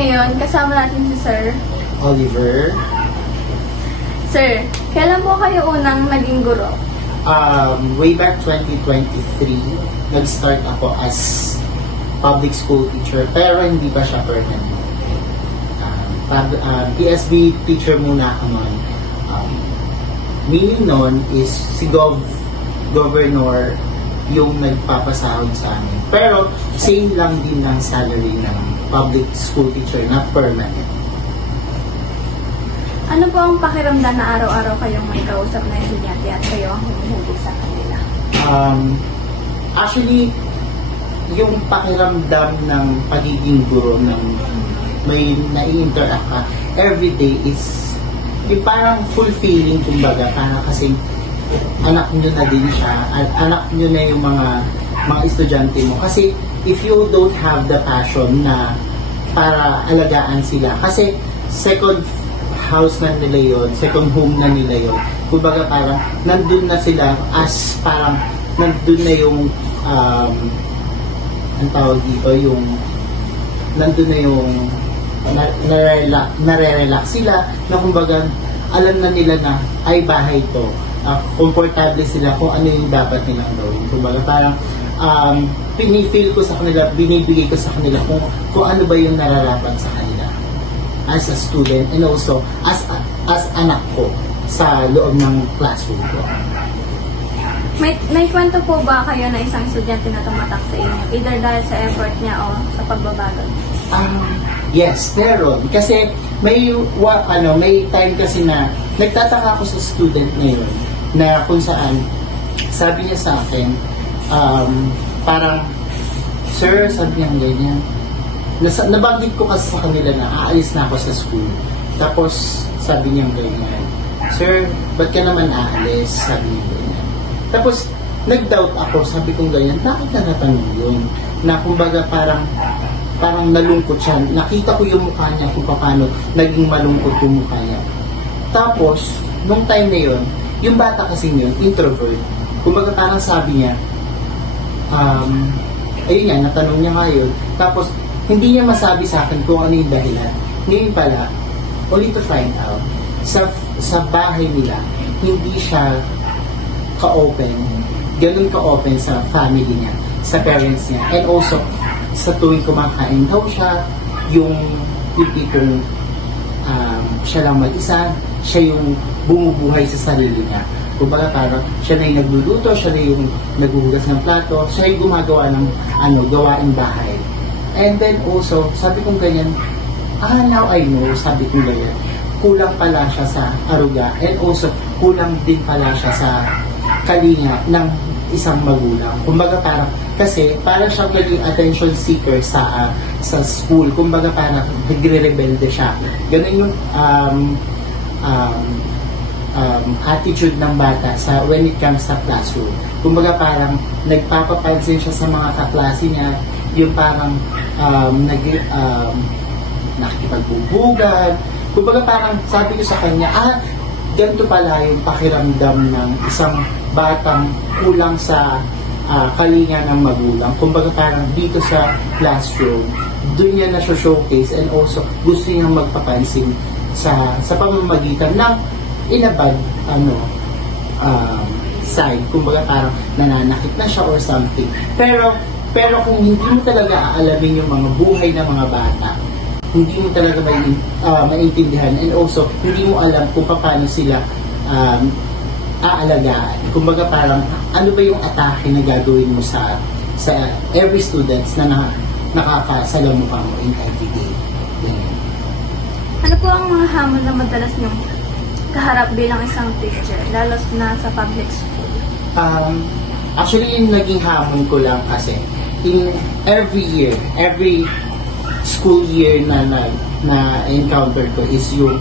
Ngayon, kasama natin si Sir Oliver. Sir, kailan po kayo unang naging guro? Way back 2023, nag-start ako as public school teacher, pero hindi pa siya permanent. PSB teacher muna ako nun. Meaning nun is si Governor yung nagpapasahod sa amin. Pero same lang din ng salary ng public school teacher na permanent. Ano po ang pakiramdam na araw-araw kayong may kausap na estudyante at kayo ang humuhubog sa kanila? Actually, yung pakiramdam ng pagiging guro ng may nai-interact ka everyday is yung parang fulfilling, kumbaga, parang kasi anak nyo na din siya, anak nyo na yung mga estudyante mo. Kasi if you don't have the passion na para alagaan sila, kasi second house na nila yun, second home na nila yun, kumbaga parang nandun na sila as parang nandun na yung ang tawag dito, yung nandun na yung nare-relax sila na kumbaga alam na nila na ay bahay to, komportable sila kung ano yung dapat nilang gawin. Kumbaga parang pinifeel ko sa kanila, binibigay ko sa kanila kung ano ba yung nararapat sa kanila as a student and also as anak ko sa loob ng classroom ko. May kwento po ba kayo na isang estudyante na tumatak sa inyo? Either dahil sa effort niya o sa pagbabago? Yes, meron. Kasi may time kasi na nagtataka ako sa student na yun na kung saan sabi niya sa akin parang, sir, sabi niya ganyan, nabanggit ko kasi sa kanila na aalis na ako sa school. Tapos sabi niya ganyan, sir, ba't ka naman aalis? Sabi niya ganyan. Tapos nag-doubt ako, sabi kong ganyan, bakit na natanong yun? Na kumbaga parang nalungkot siya. Nakita ko yung mukha niya kung paano naging malungkot yung mukha niya. Tapos, nung time na yun, yung bata kasi yun, introvert. Kumbaga parang sabi niya, ayun nga, natanong niya nga yun. Tapos, hindi niya masabi sa akin kung ano yung dahilan. Ngayon pala, only to find out, sa bahay nila, hindi siya ka-open, ganun ka-open sa family niya, sa parents niya. And also, sa tuwing kumakain daw siya, yung tipong siya lang mag-isa, siya yung bumubuhay sa sarili niya. Kumbaga parang siya na yung nagluluto, siya na yung naghuhugas ng plato, siya yung gumagawa ng gawaing bahay. And then also, sabi kong ganyan, now I know, sabi kong ganyan, kulang pala siya sa aruga and also kulang din pala siya sa kalinga ng isang magulang. Kumbaga parang, kasi parang siyang naging attention seeker sa school. Kumbaga parang nagre-rebelde siya. Ganun yung attitude ng bata when it comes sa classroom. Kumbaga parang nagpapapansin siya sa mga kaklase niya, yung parang nakikipagbubugan. Kumbaga parang sabi ko sa kanya, ganito pala yung pakiramdam ng isang batang kulang sa kalinga ng magulang. Kumbaga parang dito sa classroom, doon niya na-showcase and also gusto niya magpapansin sa pamamagitan ng inabag side. Kumbaga parang nananakit na siya or something. Pero kung hindi mo talaga aalamin yung mga buhay ng mga bata, hindi mo talaga maintindihan and also hindi mo alam kung paano sila aalagaan. Kumbaga parang ano ba yung atake na gagawin mo sa every students na nakakasalamuha mo in everyday. Ano po ang mga hamon na madalas niyong kaharap bilang isang teacher, lalo na sa public school? Actually, yung naging hamon ko lang kasi in every school year na encounter ko is yung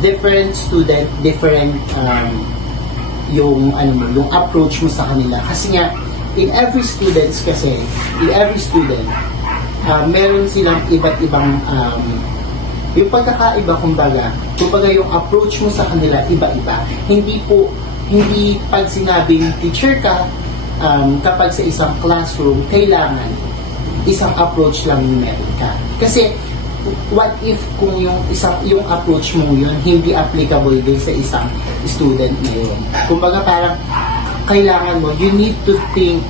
different student, different yung approach mo sa kanila. Kasi nga, in every student, meron silang iba't ibang yung pagkakaiba, kumbaga yung approach mo sa kanila, iba-iba. Hindi pag sinabing teacher ka, kapag sa isang classroom, kailangan isang approach lang yung meron ka. Kasi what if kung yung approach mo yun hindi applicable din sa isang student na yun. Kumbaga parang kailangan mo, you need to think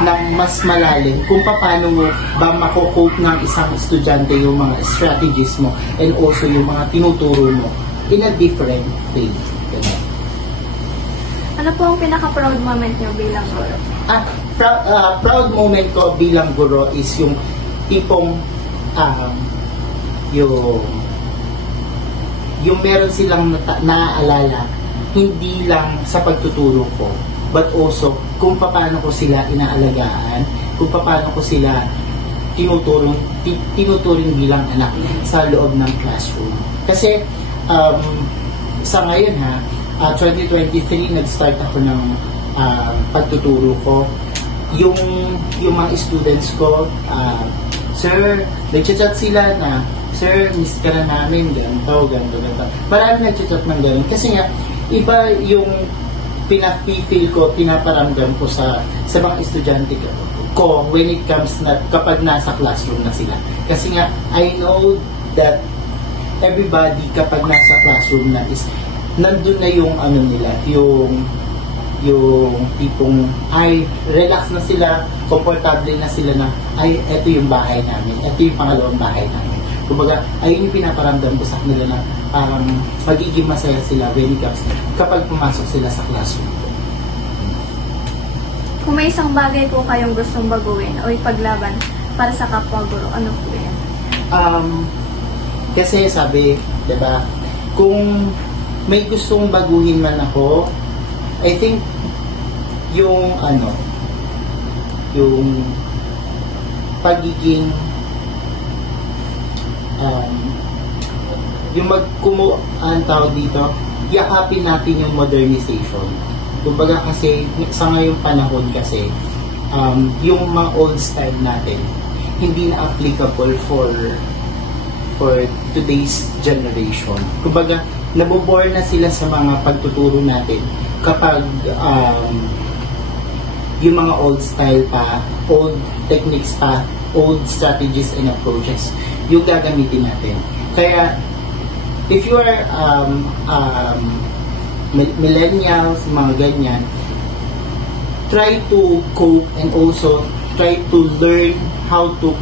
ng mas malalim kung paano mo ba mako-cope ng isang estudyante yung mga strategies mo and also yung mga tinuturo mo in a different way. Ano po ang pinaka-proud moment nyo bilang guro? Proud moment ko bilang guro is yung tipong yung meron silang naaalala hindi lang sa pagtuturo ko but also kung paano ko sila inaalagaan, kung paano ko sila tinuturing bilang anak sa loob ng classroom. Kasi sa ngayon 2023 nag-start ako ng pagtuturo ko. Yung mga students ko, sir, nag-chat sila na, sir, miss ka na namin, ganito. Marami nag-chat ng ganun. Kasi nga, iba yung pinapifeel ko, pinaparamdam ko sa mga estudyante ko when it comes na kapag nasa classroom na sila. Kasi nga, I know that everybody kapag nasa classroom na is nandun na yung ano nila, yung tipong ay relax na sila, komportable na sila na ay eto yung bahay namin, eto yung pangalawang bahay namin. Kumbaga, ayun yung pinaparamdam ko sa kanila na parang magiging masaya sila when it comes kapag pumasok sila sa classroom. Kung may isang bagay po kayong gustong baguhin o ipaglaban para sa kapwa guro, ano po yan? Kasi sabi, diba, kung may gustong baguhin man ako, I think yung pagiging yung ang tawag dito, yakapin natin yung modernization. Kumbaga kasi sa ngayong panahon kasi yung mga old style natin hindi na applicable for today's generation. Kumbaga nabobore na sila sa mga pagtuturo natin kapag yung mga old style pa, old techniques pa, old strategies and approaches yung gagamitin natin. Kaya if you are millennials, mga ganyan, try to cope and also try to learn how to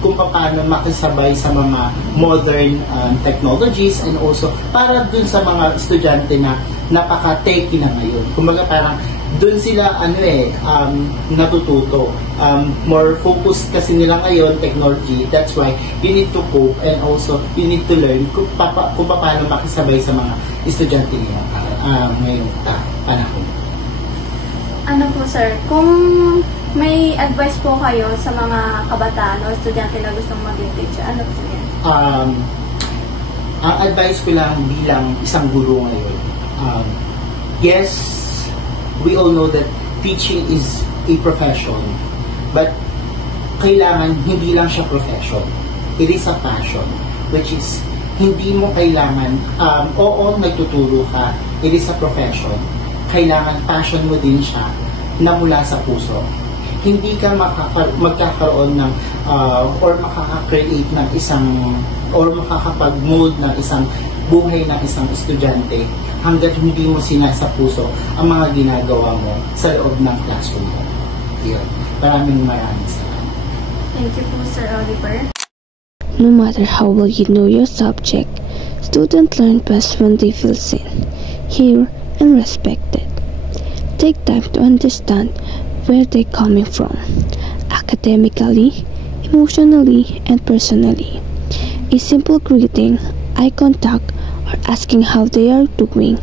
kung paano makisabay sa mga modern technologies and also para dun sa mga estudyante na napaka-techy na ngayon. Kumbaga parang dun sila natututo. More focused kasi nila ngayon technology. That's why you need to cope and also you need to learn kung paano makisabay sa mga estudyante nila ngayong panahon. Ano po sir, kung may advice po kayo sa mga kabataan o estudyante na gustong maging teacher, ano po yan? Ang advice ko lang bilang isang guro ngayon, yes, we all know that teaching is a profession, but kailangan hindi lang siya profession. It is a passion, which is hindi mo kailangan, oo, nagtuturo ka, it is a profession. Kailangan passion mo din siya na mula sa puso. Hindi ka magkakaroon ng or makaka-create ng isang or makakapag-mold ng isang buhay ng isang estudyante hanggat hindi mo sinasa puso ang mga ginagawa mo sa loob ng classroom mo. Yun. Maraming salamat. Thank you po, Sir Oliver. No matter how well you know your subject, students learn best when they feel seen, heard, and respected. Take time to understand where they're coming from, academically, emotionally, and personally. A simple greeting, eye contact, or asking how they are doing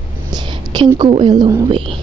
can go a long way.